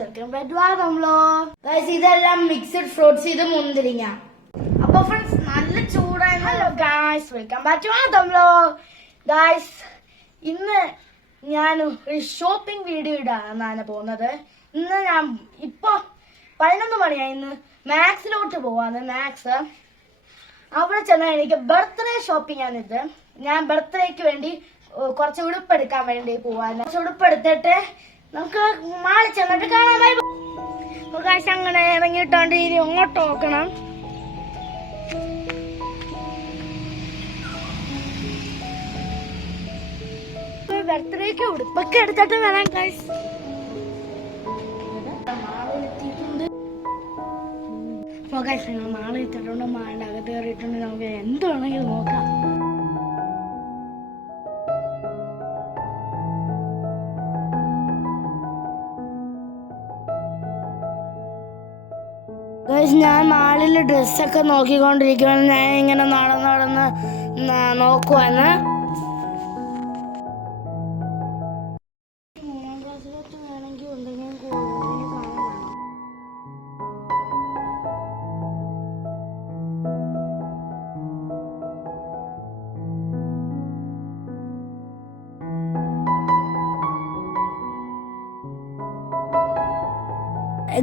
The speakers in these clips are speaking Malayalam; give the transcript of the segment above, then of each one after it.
Welcome back to guys. ഇതെല്ലാം മിക്സഡ് ഫ്രൂട്ട്സ്, ഇത് മുന്തിരിങ്ങ. അപ്പൊ ഫ്രണ്ട്സ് നല്ല ചൂടായി. Hello guys, welcome back to guys. ഇന്ന് ഞാൻ ഒരു ഷോപ്പിംഗ് വീഡിയോ ഇടാനാണ് പോകുന്നത്. ഇന്ന് ഞാൻ ഇപ്പൊ 11 മണിയായി. ഇന്ന് മാക്സിലോട്ട് പോവാണ്. മാക്സ് അവിടെ ചെന്നാൽ എനിക്ക് ബർത്ത്ഡേ ഷോപ്പിംഗ് ആണിത്. ഞാൻ ബർത്ത്ഡേക്ക് വേണ്ടി കുറച്ച് ഉടുപ്പ് എടുക്കാൻ വേണ്ടി പോവാണ്. കുറച്ച് ഉടുപ്പ് എടുത്തിട്ട് നമുക്ക് മാളിൽ ചെന്നിട്ട് കാണാൻ. അങ്ങനെ ഇറങ്ങിയിട്ടോണ്ട് ഇനി അങ്ങോട്ട് നോക്കണം. ബർത്ത്ഡേക്ക് ഉടുപ്പൊക്കെ എടുത്തിട്ട് വരാം ഗൈസ്. മാള എത്തിയിട്ടുണ്ട്. മാളിന്റെ അകത്ത് കയറിയിട്ടുണ്ട്. നമുക്ക് എന്താണെങ്കിലും നോക്കാം. ഞാൻ മാളിൽ ഡ്രസ്സൊക്കെ നോക്കിക്കൊണ്ടിരിക്കുകയാണ്. ഞാൻ ഇങ്ങനെ നടന്ന് നോക്കുവാണ്. 3ാം ക്ലാസ്സിലോട്ട് വേണമെങ്കിൽ എന്തെങ്കിലും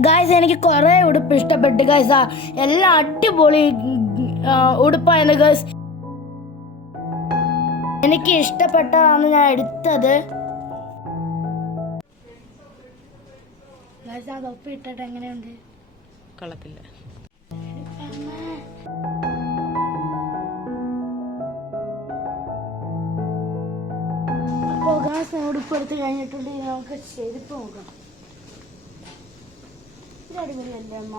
ഗൈസ്, എനിക്ക് കുറെ ഉടുപ്പ് ഇഷ്ടപ്പെട്ടു ഗൈസ്. എല്ലാം അടിപൊളി ഉടുപ്പായിരുന്നു ഗൈസ്. എനിക്ക് ഇഷ്ടപ്പെട്ടതാണ് ഞാൻ എടുത്തത്. ഗൈസ്, ആ തൊപ്പി ഇട്ടിട്ട് എങ്ങനെയുണ്ട്? കളത്തില്ല. അപ്പോൾ ഗൈസ്, ഉടുപ്പ് എടുത്ത് കഴിഞ്ഞിട്ടുണ്ട്. നമുക്ക് ചെരുപ്പ് നോക്കാം. അടിപൊളിയല്ലേ അമ്മ?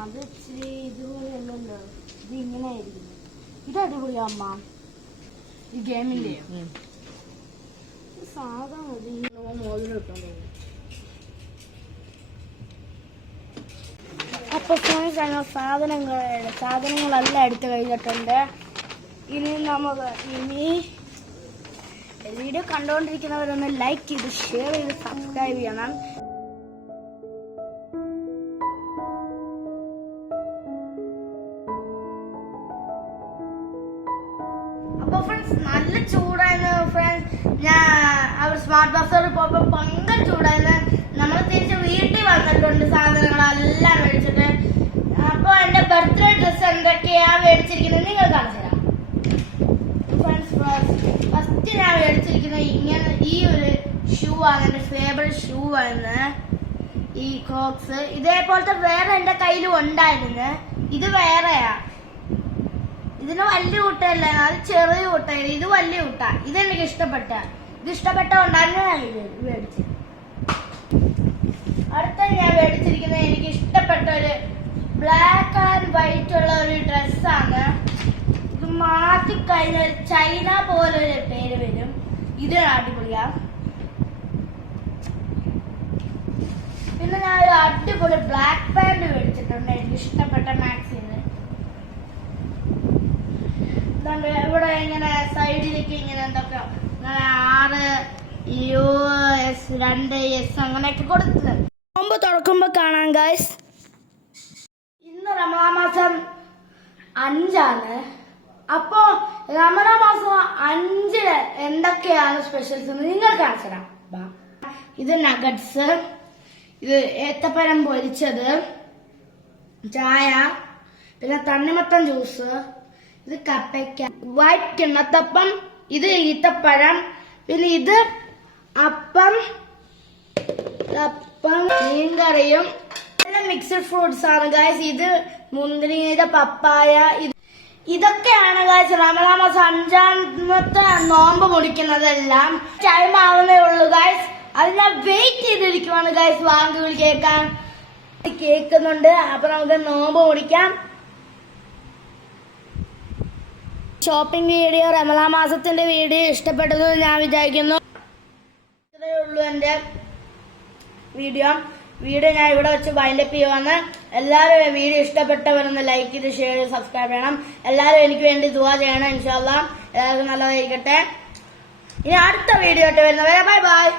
അത് ഇച്ചിരി ഇതുപോലെ അല്ലല്ലോ, ഇത് ഇങ്ങനെ ആയിരിക്കും. ഇത് അടിപൊളിയാ അമ്മ. ഈ ഗെയിമിന്റെ സാധാ മതി. മോതിരം ഇട്ടാൻ തോന്നുന്നു. അപ്പൊ സാധനങ്ങളെല്ലാം എടുത്ത് കഴിഞ്ഞിട്ടുണ്ട്. ഇനി വീഡിയോ കണ്ടുകൊണ്ടിരിക്കുന്നവരൊന്ന് ലൈക്ക് ചെയ്ത് ഷെയർ ചെയ്ത് സബ്സ്ക്രൈബ് ചെയ്യണം. അപ്പൊ ഫ്രണ്ട്സ് നല്ല ചൂടായിരുന്നു ഫ്രണ്ട്സ്. ഞാൻ അവർ സ്മാർട്ട് ബസ്സോട് പോയപ്പോ ഭയങ്കര ചൂടായിരുന്നു. നമ്മൾ തിരിച്ച് വീട്ടിൽ വന്നിട്ടുണ്ട് സാധനങ്ങളെല്ലാം മേടിച്ചിട്ട്. അപ്പൊ എന്റെ ബർത്ത്ഡേ ഡ്രസ്സ് എന്തൊക്കെയാ മേടിച്ചിരിക്കുന്നത് നിങ്ങൾ കാണിച്ചു തരാം ഫ്രണ്ട്സ്. ഫസ്റ്റ് ഞാൻ മേടിച്ചിരിക്കുന്നത് ഇങ്ങനെ ഈ ഒരു ഷൂ ആണ്. എന്റെ ഫേവറേറ്റ് ഷൂ ആണ് ഈ ക്രോക്സ്. ഇതേപോലത്തെ വേറെ എന്റെ കയ്യിലും ഉണ്ടായിരുന്നു. ഇത് വേറെയാ. ഇതിന് വലിയ കൂട്ടല്ല, അത് ചെറിയ കൂട്ടായിരുന്നു. ഇത് വലിയ കൂട്ട. ഇതെനിക്ക് ഇഷ്ടപ്പെട്ട. ഇത് ഇഷ്ടപ്പെട്ടതുകൊണ്ടാണ് ഞാൻ മേടിച്ചത്. അടുത്ത ഞാൻ മേടിച്ചിരിക്കുന്നത് എനിക്ക് ഇഷ്ടപ്പെട്ട ഒരു ബ്ലാക്ക് ആൻഡ് വൈറ്റ് ഉള്ള ഒരു ഡ്രസ്സാണ്. ഇത് മാറ്റിക്കഴിഞ്ഞാൽ ചൈന പോലൊരു പേര് വരും. ഇത് അടിപൊളിയാ. പിന്നെ ഞാൻ ഒരു അടിപൊളി ബ്ലാക്ക് പാന്റ് മേടിച്ചിട്ടുണ്ട്. എനിക്ക് ഇഷ്ടപ്പെട്ട മാക്സിന്. ഇവിടെ ഇങ്ങനെ സൈഡിലേക്ക് ഇങ്ങനെ എന്തൊക്കെ 6 US 2 S അങ്ങനെയൊക്കെ കൊടുത്തിട്ടുണ്ട്. നോമ്പ് തുറക്കുമ്പോ കാണാം ഗൈസ്. ഇന്ന് റമദാൻ മാസം 5 അപ്പോ റമദാൻ മാസം 5 എന്തൊക്കെയാണ് സ്പെഷ്യൽസ് നിങ്ങൾ കാണിച്ചതാ. ഇത് നഗറ്റ്സ്, ഇത് ഏത്തപ്പഴം പൊരിച്ചത്, ചായ, പിന്നെ തണ്ണിമത്തൻ ജ്യൂസ്, ഇത് കപ്പയ്ക്ക, വൈറ്റ് കിണ്ണത്തപ്പം, ഇത് ഈത്തപ്പഴം, പിന്നെ ഇത് അപ്പം, മീൻകറിയും. എല്ലാം മിക്സഡ് ഫ്രൂട്ട്സ് ആണ് ഗൈസ്. ഇത് മുന്തിരിങ്ങ, പപ്പായ. ഇതൊക്കെയാണ് ഗൈസ് റമദാൻ മാസം 5ാമത്തെ നോമ്പ് മുടിക്കുന്നതെല്ലാം. ടൈം ആവുന്നേ ഉള്ളൂ ഗൈസ്. അത് ഞാൻ വെയിറ്റ് ചെയ്തിരിക്കുവാണ് ഗൈസ്. വാങ്ങി കേൾക്കുന്നുണ്ട്. അപ്പൊ നമുക്ക് നോമ്പ് മുടിക്കാം. ഷോപ്പിംഗ് വീഡിയോ, റമദാൻ മാസത്തിന്റെ വീഡിയോ ഇഷ്ടപ്പെട്ടെന്ന് ഞാൻ വിചാരിക്കുന്നു. ഇത്രയേ ഉള്ളൂ എന്റെ വീഡിയോ. ഞാൻ ഇവിടെ വെച്ച് വൈൻഡപ്പ് ചെയ്യുവാണ്. എല്ലാവരും വീഡിയോ ഇഷ്ടപ്പെട്ടവരൊന്ന് ലൈക്ക് ചെയ്ത് ഷെയർ ചെയ്ത് സബ്സ്ക്രൈബ് ചെയ്യണം. എല്ലാവരും എനിക്ക് വേണ്ടി ദുആ ചെയ്യണം. ഇൻഷാ അല്ലാഹ് എല്ലാവർക്കും നല്ലതായിരിക്കട്ടെ. ഇനി അടുത്ത വീഡിയോ ആയിട്ട് വരുന്നവരെ ബൈ ബൈ.